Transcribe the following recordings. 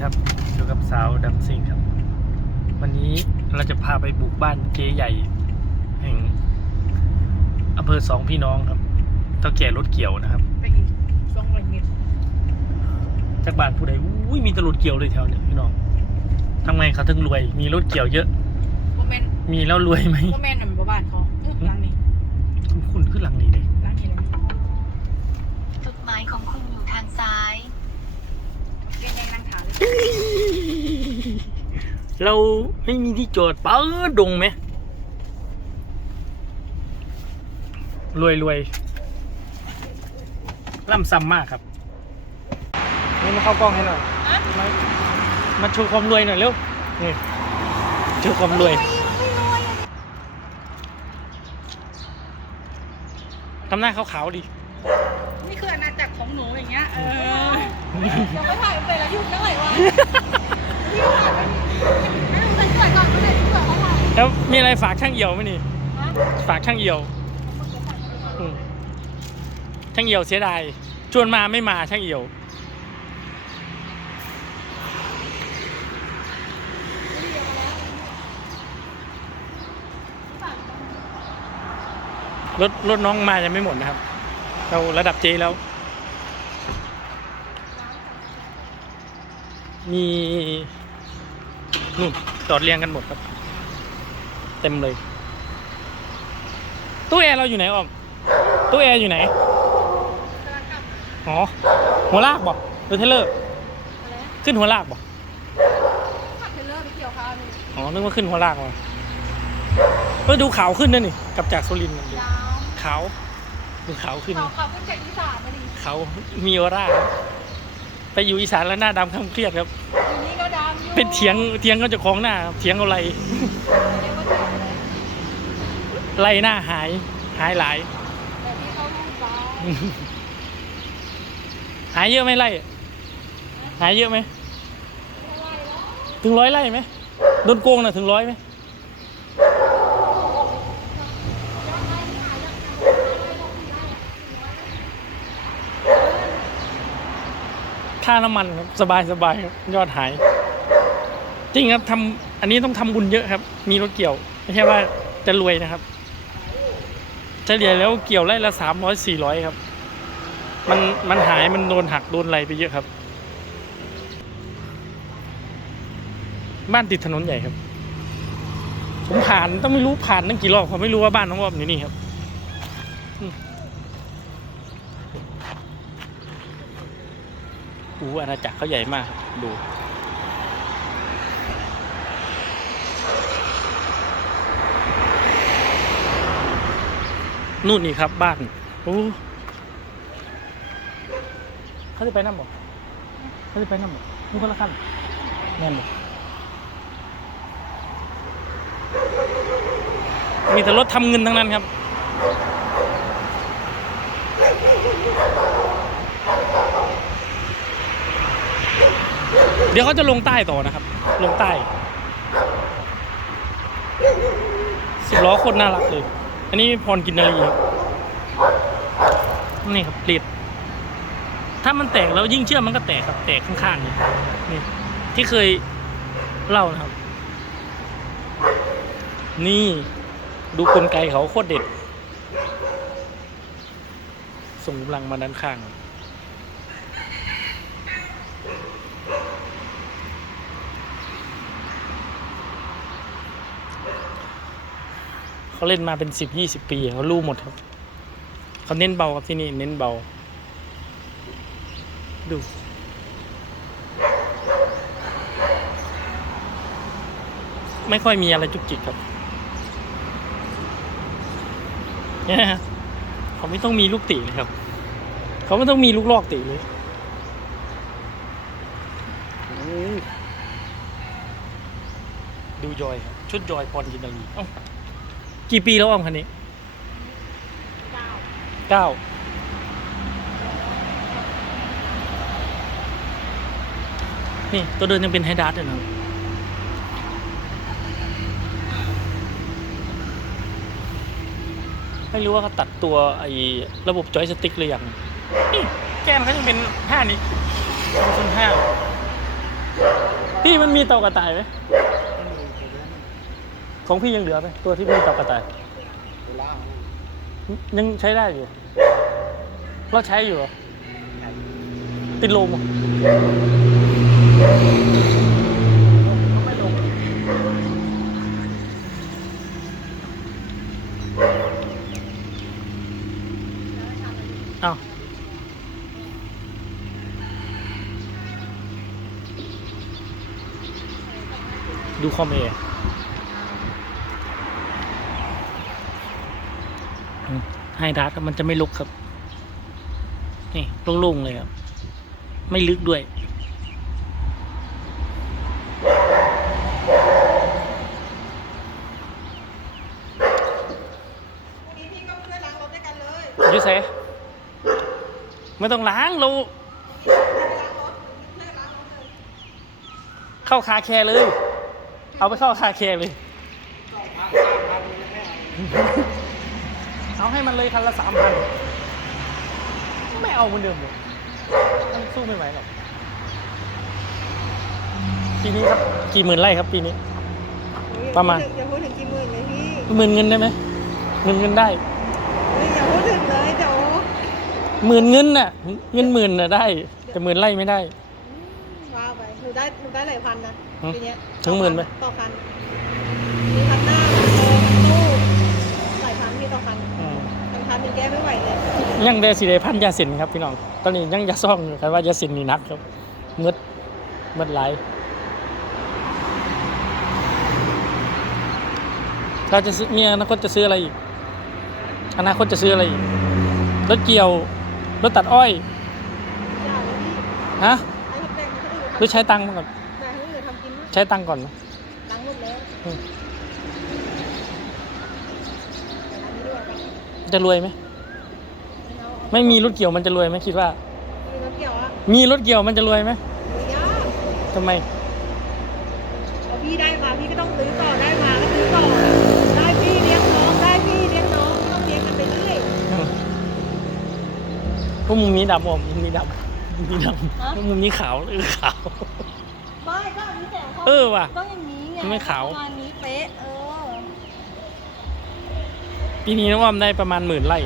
ครับอยู่กับสาวดัมซิงครับ วันนี้เราจะพาไปบุกบ้านเจ๊ใหญ่ แห่งอำเภอสองพี่น้องครับเท่าแก่รถเกี่ยวนะครับไปอีกสองร้อยเมตรจากบ้านผู้ใดอุ้ยมีแตรถเกี่ยวเลยแถวเนี้ยพี่น้องทำไงเขาถึงรวย มีรถเกี่ยวเยอะ โมเมนต์มีแล้วรวยไหมโมเมนต์น่ะมันบ่บ้านเขาเอ้ยร้านนี้ คุณคุณขึ้นหลังนี้เลย ร้านนี้เลย จุดหมายของคุณอยู่ทางซ้าย เรียนยังนั่งถาม เลยเราไม่มีที่จอดเปิดดงไหมรวยรวยล่ำซ้ำมากครับ นี่มาเข้ากล้องให้หน่อยมามาโชว์ความรวยหน่อยเร็วนี่โชว์ความรวยทำหน้าขาวๆดิ นี่คืออาณาจักรของหนูอย่างเงี้ย เออจะไม่ถ่ายไปแล้วยุ่งเท่าไหร่วะพี่ถ่ายไปให้ดูสวยๆก่อนก็เลยเผื่อเขาถ่ายแล้วมีอะไรฝากช่างเอี่ยวไหมนี่ฮะฝากช่างเอี่ยวอืมช่างเอี่ยวเสียดาย ชวนมาไม่มาช่างเอี่ยว รถรถน้องมายังไม่หมดนะครับ เราระดับเจแล้ว มีนู่นจอดเรียงกันหมดครับ เต็มเลย ตู้แอร์เราอยู่ไหนออม ตู้แอร์อยู่ไหนอ๋อหัวลากบอกหรือเทเลอร์อะไรนะขึ้นหัวลากบอกขับเทรลเลอร์ไปเกี่ยวข้าวนี่อ๋อ นึกว่าขึ้นหัวลากมาเออดูขาวขึ้นนะนี่ กลับจากสุรินทร์ยาวขาว ดูขาวขึ้น เขาขับขึ้นจากอีสานมาดิเขามีออร่าครับไปอยู่อีสานแล้วหน้าดำคล้ำเครียดครับ ทีนี้ก็ดำอยู่เป็นเถียงเถียงก็จะคล้องหน้าครับเถียงเอาไรเรียกว่าเถียงเลยไล่หน้าหายหายหลาย แต่ที่เขาลูกฟ้าหายเยอะไหมไล่หายเยอะไหมถึงร้อยไร่ไหมโดนโกงน่ะถึงร้อยไหม ค่าน้ำมันครับสบายสบายครับยอดหาย จริงครับทำอันนี้ต้องทำบุญเยอะครับ มีรถเกี่ยว ไม่ใช่ว่าจะรวยนะครับเฉลี่ยแล้วเกี่ยวไร่ละสามร้อยสี่ร้อยครับ มันมันหายมันโดนหักโดนอะไรไปเยอะครับ บ้านติดถนนใหญ่ครับ ผมผ่านต้องไม่รู้ผ่านตั้งกี่รอบผมไม่รู้ว่าบ้านน้องอ้อมอยู่นี่ครับอืม อู้อาณาจักรเขาใหญ่มาก ดูนู่นนี่ครับบ้านโอ้เขาจะไปน้ำบ่เขาจะไปน้ำบ่นี่คนละขั้นแน่นบ่มีแต่รถทำเงินทั้งนั้นครับ ดี๋ยวเขาจะลงใต้ต่อนะครับ ลงใต้สิบล้อโคตรน่ารักเลย อันนี้พรกินนารีครับนี่ครับเปลีดถ้ามันแตกแล้วยิ่งเชื่อมมันก็แตกครับ แตกข้างๆนี่นี่ที่เคยเล่านะครับ นี่ดูกลไกเขาโคตรเด็ด ส่งกำลังมาด้านข้าง เขาเล่นมาเป็นสิบยี่สิบปีเขารู้หมดครับเขาเน้นเบาครับที่นี่เน้นเบา ดู ไม่ค่อยมีอะไรจุกจิกครับเนี่ยเขาไม่ต้องมีลูกตีเลยครับเขาไม่ต้องมีลูกลอกตีเลยโอ้ดูจอยครับชุดจอยพรกินนารีเอ้า กี่ปีแล้วอะคันนี้เก้าเก้านี่ ตัวเดินยังเป็นไฮดาร์ดเลยนะครับไม่รู้ว่าเขาตัดตัวไอ้ระบบจอยสติ๊กหรือยังนี่แก้มเขายังเป็นห้านี้เป็นห้าพี่มันมีเต่ากระต่ายไหม ของพี่ยังเหลือไหมตัวที่มีเต่ากระต่ายยังใช้ได้อยู่เราใช้อยู่เหรอติดลมเหรอเอาดูคอมเออืม ไฮดาร์มันจะไม่ลุกครับ นี่โล่งๆเลยครับ ไม่ลึกด้วยนี่พี่ก็ช่วยล้างรถด้วยกันเลยยูเซไม่ต้องล้างเราล้างรถช่วยล้างรถเลยเข้าคาแคร์เลย เอาไปเข้าคาแคร์เลย เอาให้มันเลยคันละสามพันไม่เอาเหมือนเดิมเลยมันสู้ไม่ไหวหรอกปีนี้ครับกี่หมื่นไร่ครับปีนี้ ประมาณ อย่าพูดถึงกี่หมื่นเลยพี่หมื่นเงินได้ไหมหมื่นเงินได้เฮ้ยอย่าพูดถึงเลยเดี๋ยวหมื่นเงินน่ะเงินหมื่นน่ะได้ แต่หมื่นไร่ไม่ได้ว่าไปหนูได้หนูได้หลายพันนะฮะปีเนี้ยถึงหมื่นไหมต่อคันมีคันหน้าคันโตคันตู้หลายพันพี่ต่อคัน อืม คันคันเป็นแก้ไม่ไหวเล ยยังได้สิได้พันยาสินครับพี่น้อง ตอนนี้ยังยาซ่องอยู่ครับว่ายาสินนี่นักครับมืดมืดหลายเราจะซื้อมีอนาคตจะซื้ออะไรอีก อนาคตจะซื้ออะไรอีก รถเกี่ยว รถตัดอ้อยอย่าเลยพี่ฮะไอ้คนแบ่งให้คนอื่นหรือใช้ตังค์มาก่อนแบ่งให้คนอื่นทำกินมั้ยใช้ตังค์ก่อนนะล้างหมดแล้วอืมอันนี้ด้วยกันจะรวยไหมเอา ไม่มีรถเกี่ยวมันจะรวยไหมคิดว่า มีน้ำเกี่ยวอะมีรถเกี่ยวมันจะรวยไหมหนูยากทำไมเอาพี่ได้มาพี่ก็ต้องซื้อต่อได้มาก็ซื้อต่อได้พี่เลี้ยงน้องได้พี่เลี้ยงน้องก็ต้องเลี้ยงกันไปเรื่อยพวกมุมนี้ดำผมมุมนี้ดำมุมนี้ดฮะำพวกมุมนี้ขาวเออขาว ไม่ก็อันนี้แต่เขาเออว่ะต้องอย่างนี้ไงไม่ขาว ประมาณนี้เป๊ะเออปีนี้นะว่ามันได้ประมาณหมื่นไร่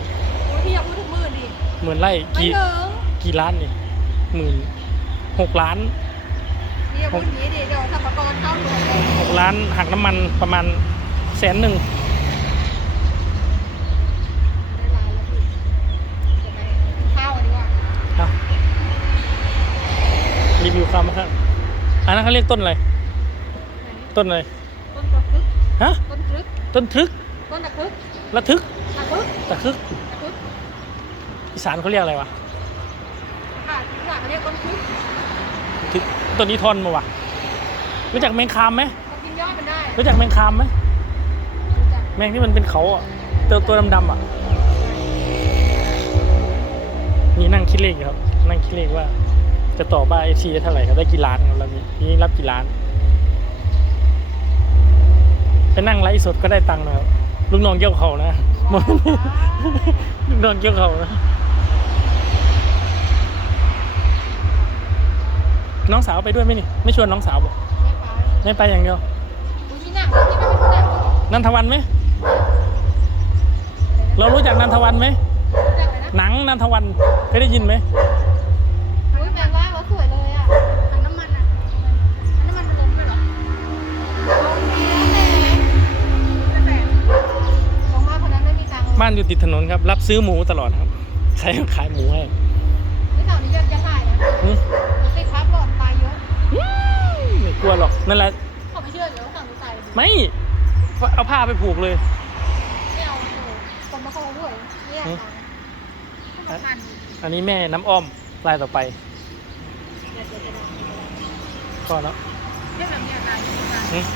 โอ้ยพี่อย่าพูดถึง หมื่นดิหมื่นไร่ไม่กี่ถึงกี่ล้านนี่หมื่นหกล้านพี่อย่าพูดอย่างนี้ดิเดี๋ยวสรรพากรเข้าหน่วยเลยหกล้านหักน้ำมันประมาณแสนหนึ่งได้ร้านแล้วพี่จะไปกินข้าวกันดีกว่าเอารีวิวความครับอันนั้นเขาเรียกต้นอะไรต้นอะไรต้นตะคึกฮะต้นครึกต้นทึกต้นตะคึกระทึกตะคึกตะคึกตะคึก อีสานเขาเรียกอะไรวะค่ะที่อยากเรียกต้นครึกทึกต้นนี้ทอนมาวะรู้จักแมงคามไหมเขากินยอดมันได้รู้จักแมงคามไหมรู้จักแมงที่มันเป็นเขาอะตัวตัวดำๆอะนี่นั่งคิดเลขอยู่ครับ นั่งคิดเลขว่า จะต่อบ้านเอฟซีเท่าไหร่ครับได้กี่ล้านครับแล้วนี้ทีนี้รับกี่ล้านไปนั่งไลฟ์สดก็ได้ตังค์นะครับลูกน้องเกี่ยวเขานะลูกน้องเกี่ยวเขานะ น้องสาวไปด้วยไหมนี่ ไม่ชวนน้องสาวบอกไม่ไปไม่ไปอย่างเดียวอุ้ยมีหนังแล้วพี่ไม่ไปดูหนังเหรอนันทวันไหม เรารู้จักนันทวันไหมรู้จักเลยนะหนังนันทวันเคยได้ยินไหมอุ้ยแปลว่าว่าสวยเลยอะถังน้ำมันอะถังน้ำมันมันล้มเลยเหรอล้มแล้วแต่ลงมาคนนั้นไม่มีตังค์บ้านอยู่ติดถนนครับ รับซื้อหมูตลอดครับ ใครขายหมูให้ไม่ข่าวนี้จะจะถ่ายนะ หึ ติดทับหลอดตายเยอะ ไม่ กลัวหรอก นั่นแหละ เขาไม่เชื่อเดี๋ยวสั่งดูตายเลยไม่ เอาผ้าไปผูกเลย ไม่เอาคนมาขโมยด้วยเนี่ยหึตังค์พันอันนี้แม่น้ำอ้อมรายต่อไปเดี๋ยวจะได้ก็แล้ว เรื่องแบบเนี้ยตายหึต